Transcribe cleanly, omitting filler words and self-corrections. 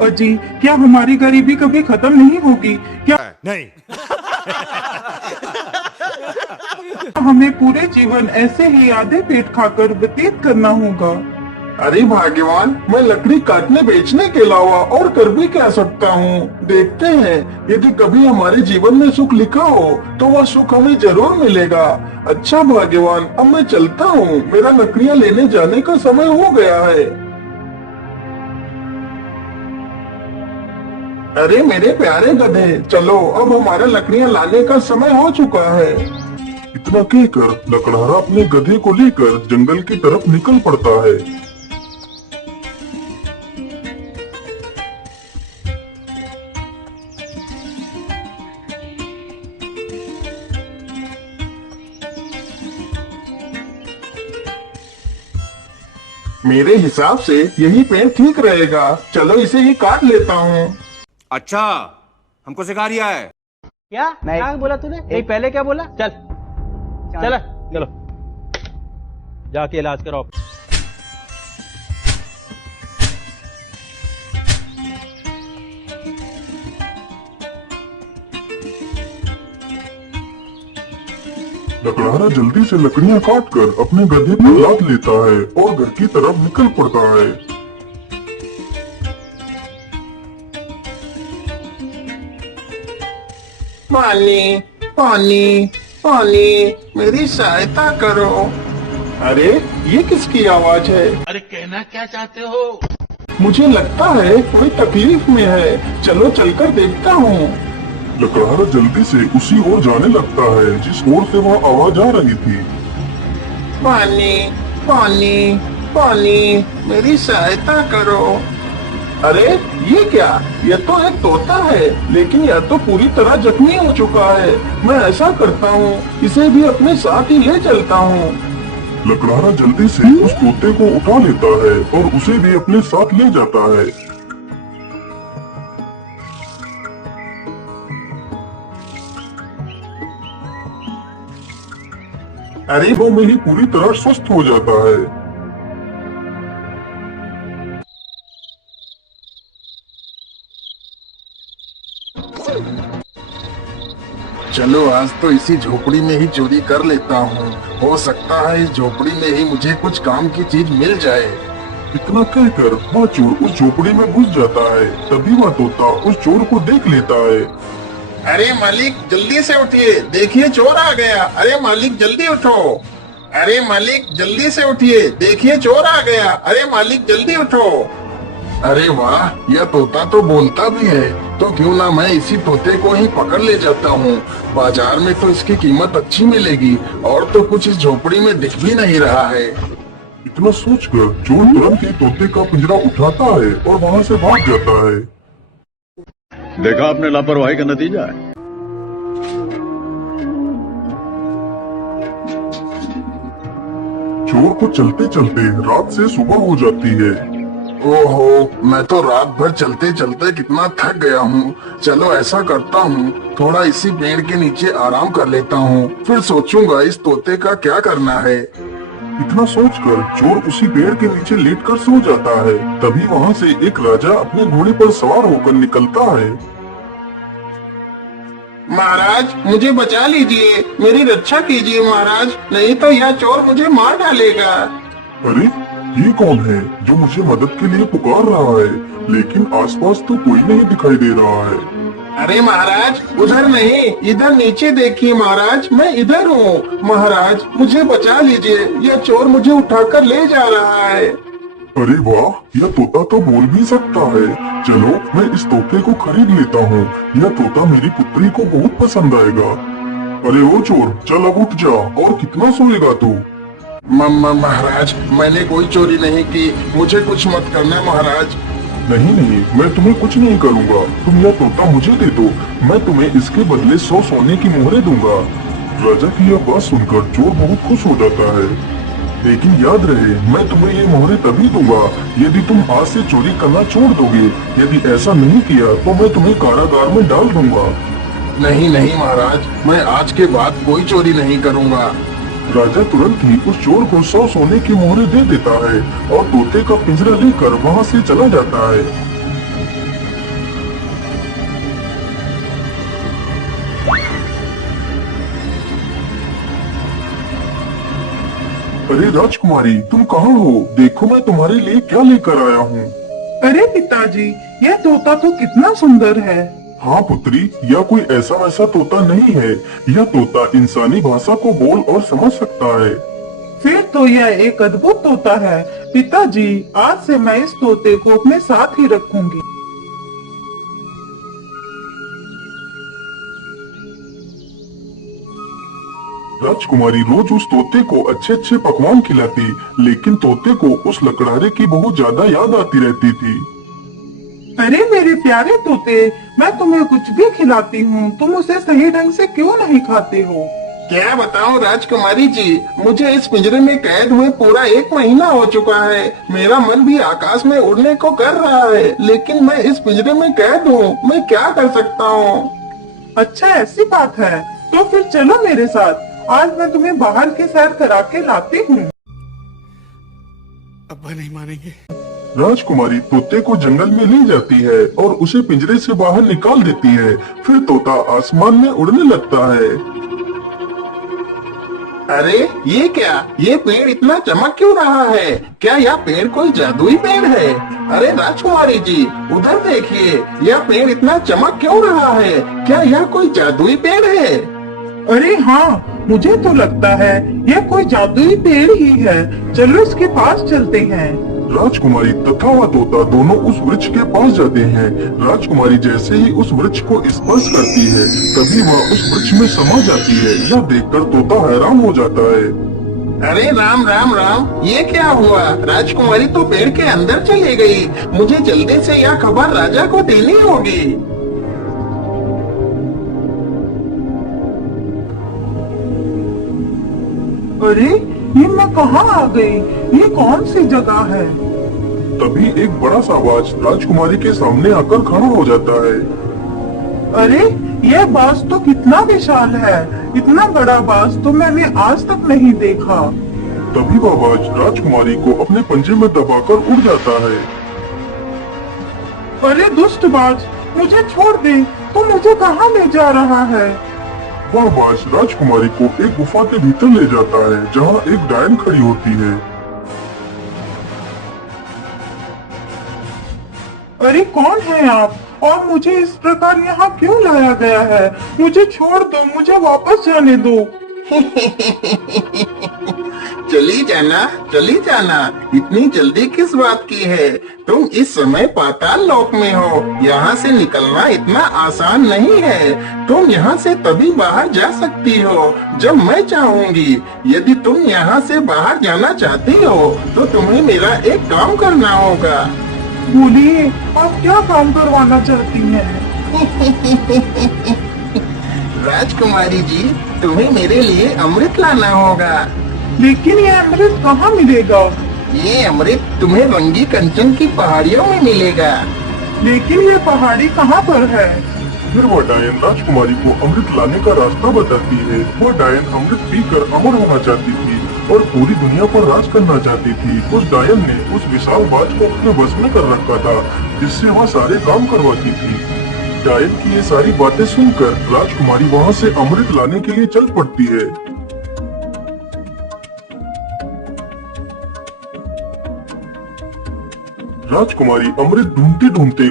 अजी, क्या हमारी गरीबी कभी खत्म नहीं होगी? क्या नहीं। हमें पूरे जीवन ऐसे ही आधे पेट खाकर व्यतीत करना होगा? अरे भाग्यवान, मैं लकड़ी काटने बेचने के अलावा और कर भी क्या सकता हूँ। देखते हैं, यदि कभी हमारे जीवन में सुख लिखा हो तो वह सुख हमें जरूर मिलेगा। अच्छा भाग्यवान, अब मैं चलता हूँ, मेरा लकड़ियाँ लेने जाने का समय हो गया है। अरे मेरे प्यारे गधे, चलो अब हमारा लकड़ियाँ लाने का समय हो चुका है। इतना कहकर लकड़हारा अपने गधे को लेकर जंगल की तरफ निकल पड़ता है। मेरे हिसाब से यही पेड़ ठीक रहेगा, चलो इसे ही काट लेता हूँ। अच्छा, हमको सिखा रिया है। क्या बोला तूने? नहीं, पहले क्या बोला? चल चलो जाके इलाज कराओ। लकड़हारा जल्दी से लकड़ियां काटकर अपने गधे पर लाद लेता है और घर की तरफ निकल पड़ता है। पानी पानी पानी, मेरी सहायता करो। अरे ये किसकी आवाज है? अरे कहना क्या चाहते हो? मुझे लगता है कोई तकलीफ में है, चलो चलकर देखता हूँ। लकड़हारा जल्दी से उसी ओर जाने लगता है जिस ओर से वह आवाज आ रही थी। पानी पानी पानी, मेरी सहायता करो। अरे ये क्या? ये तो एक तोता है, लेकिन यह तो पूरी तरह जख्मी हो चुका है। मैं ऐसा करता हूँ, इसे भी अपने साथ ही ले चलता हूँ। लकड़हारा जल्दी से उस तोते को उठा लेता है और उसे भी अपने साथ ले जाता है। अरे वो में ही पूरी तरह स्वस्थ हो जाता है। चलो आज तो इसी झोपड़ी में ही चोरी कर लेता हूँ। हो सकता है इस झोपड़ी में ही मुझे कुछ काम की चीज मिल जाए। इतना कहकर वह चोर उस झोपड़ी में घुस जाता है। तभी वह तोता उस चोर को देख लेता है। अरे मालिक जल्दी से उठिए, देखिए चोर आ गया। अरे मालिक जल्दी उठो। अरे मालिक जल्दी से उठिए, देखिए चोर आ गया। अरे मालिक जल्दी उठो। अरे वाह, यह तोता तो बोलता भी है, तो क्यों ना मैं इसी तोते को ही पकड़ ले जाता हूँ। बाजार में तो इसकी कीमत अच्छी मिलेगी, और तो कुछ इस झोपड़ी में दिख भी नहीं रहा है। इतना सोचकर चोर तुरंत ही तोते का पिंजरा उठाता है और वहाँ से भाग जाता है। देखा आपने लापरवाही का नतीजा है। चोर को चलते चलते रात से सुबह हो जाती है। ओहो, मैं तो रात भर चलते चलते कितना थक गया हूँ। चलो ऐसा करता हूँ, थोड़ा इसी पेड़ के नीचे आराम कर लेता हूँ, फिर सोचूंगा इस तोते का क्या करना है। इतना सोचकर चोर उसी पेड़ के नीचे लेटकर सो जाता है। तभी वहाँ से एक राजा अपने घोड़े पर सवार होकर निकलता है। महाराज मुझे बचा लीजिए, मेरी रक्षा कीजिए महाराज, नहीं तो यह चोर मुझे मार डालेगा। अरे ये कौन है जो मुझे मदद के लिए पुकार रहा है, लेकिन आसपास तो कोई नहीं दिखाई दे रहा है। अरे महाराज उधर नहीं, इधर नीचे देखिए महाराज, मैं इधर हूँ। महाराज मुझे बचा लीजिए, यह चोर मुझे उठाकर ले जा रहा है। अरे वाह, यह तोता तो बोल भी सकता है। चलो मैं इस तोते को खरीद लेता हूँ, यह तोता मेरी पुत्री को बहुत पसंद आएगा। अरे ओ चोर, चल अब उठ जा, और कितना सोएगा तू? महाराज मैंने कोई चोरी नहीं की, मुझे कुछ मत करना महाराज। नहीं नहीं, मैं तुम्हें कुछ नहीं करूँगा। तुम यह तोता मुझे दे दो, मैं तुम्हें इसके बदले 100 सोने की मोहरें दूंगा। राजा की यह बात सुनकर चोर बहुत खुश हो जाता है। लेकिन याद रहे, मैं तुम्हें ये मोहरें तभी दूंगा यदि तुम आज से चोरी करना छोड़ दोगे। यदि ऐसा नहीं किया तो मैं तुम्हें कारागार में डाल दूंगा। नहीं नहीं महाराज, मैं आज के बाद कोई चोरी नहीं करूंगा। राजा तुरंत ही उस चोर को 100 सोने की मोहरें दे देता है और तोते का पिंजरा लेकर वहाँ से चला जाता है। अरे राजकुमारी, तुम कहाँ हो? देखो मैं तुम्हारे लिए क्या लेकर आया हूँ। अरे पिताजी, यह तोता तो कितना सुंदर है। हाँ पुत्री, यह कोई ऐसा वैसा तोता नहीं है। यह तोता इंसानी भाषा को बोल और समझ सकता है। फिर तो यह एक अद्भुत तोता है। पिताजी, आज से मैं इस तोते को अपने साथ ही रखूंगी। राजकुमारी रोज उस तोते को अच्छे अच्छे पकवान खिलाती, लेकिन तोते को उस लकड़हारे की बहुत ज्यादा याद आती रहती थी। अरे मेरे प्यारे तोते, मैं तुम्हें कुछ भी खिलाती हूँ, तुम उसे सही ढंग से क्यों नहीं खाते हो? क्या बताऊं राजकुमारी जी, मुझे इस पिंजरे में कैद हुए पूरा 1 महीना हो चुका है। मेरा मन भी आकाश में उड़ने को कर रहा है, लेकिन मैं इस पिंजरे में कैद हूँ। मैं क्या कर सकता हूँ? अच्छा, ऐसी बात है, तो फिर चलो मेरे साथ। आज मैं तुम्हें बाहर की सैर करा के लाती हूँ। अब्बा नहीं मानेंगे। राजकुमारी तोते को जंगल में ले जाती है और उसे पिंजरे से बाहर निकाल देती है। फिर तोता आसमान में उड़ने लगता है। अरे ये क्या? ये पेड़ इतना चमक क्यों रहा है? क्या यह पेड़ कोई जादुई पेड़ है? अरे राजकुमारी जी, उधर देखिए, यह पेड़ इतना चमक क्यों रहा है? क्या यह कोई जादुई पेड़ है? अरे हाँ, मुझे तो लगता है यह कोई जादुई पेड़ ही है। चलो इसके पास चलते हैं। राजकुमारी तथा वह तोता दोनों उस वृक्ष के पास जाते हैं। राजकुमारी जैसे ही उस वृक्ष को स्पर्श करती है, तभी वह उस वृक्ष में समा जाती है। यह देखकर तोता हैरान हो जाता है। अरे राम राम राम, ये क्या हुआ? राजकुमारी तो पेड़ के अंदर चली गई। मुझे जल्दी से यह खबर राजा को देनी होगी। अरे ये मैं कहाँ आ गई? ये कौन सी जगह है? तभी एक बड़ा सा बाज राजकुमारी के सामने आकर खड़ा हो जाता है। अरे यह बाज तो कितना विशाल है। इतना बड़ा बाज तो मैंने आज तक नहीं देखा। तभी वह बाज राजकुमारी को अपने पंजे में दबाकर उड़ जाता है। अरे दुष्ट बाज, मुझे छोड़ दे। तू मुझे कहाँ ले जा रहा है? वह बाज राजकुमारी को एक गुफा के भीतर ले जाता है, जहाँ एक डायन खड़ी होती है। अरे कौन है आप, और मुझे इस प्रकार यहाँ क्यों लाया गया है? मुझे छोड़ दो, मुझे वापस जाने दो। चली जाना, इतनी जल्दी किस बात की है? तुम इस समय पाताल लोक में हो। यहाँ से निकलना इतना आसान नहीं है। तुम यहाँ से तभी बाहर जा सकती हो जब मैं चाहूंगी। यदि तुम यहाँ से बाहर जाना चाहती हो तो तुम्हें मेरा एक काम करना होगा। बोलिए, आप क्या काम करवाना चाहती हैं? राजकुमारी जी, तुम्हें मेरे लिए अमृत लाना होगा। लेकिन ये अमृत कहाँ मिलेगा? ये अमृत तुम्हें रंगी कंचन की पहाड़ियों में मिलेगा। लेकिन ये पहाड़ी कहाँ पर है? फिर वह डायन राजकुमारी को अमृत लाने का रास्ता बताती है। वह डायन अमृत पीकर अमर होना चाहती थी और पूरी दुनिया पर राज करना चाहती थी। उस डायन ने उस विशाल बाज को अपने बस में कर रखा था, जिससे वह सारे काम करवाती थी। डायन की ये सारी बातें सुनकर राजकुमारी वहाँ से अमृत लाने के लिए चल पड़ती है। राजकुमारी अमृत ढूंढते ढूंढते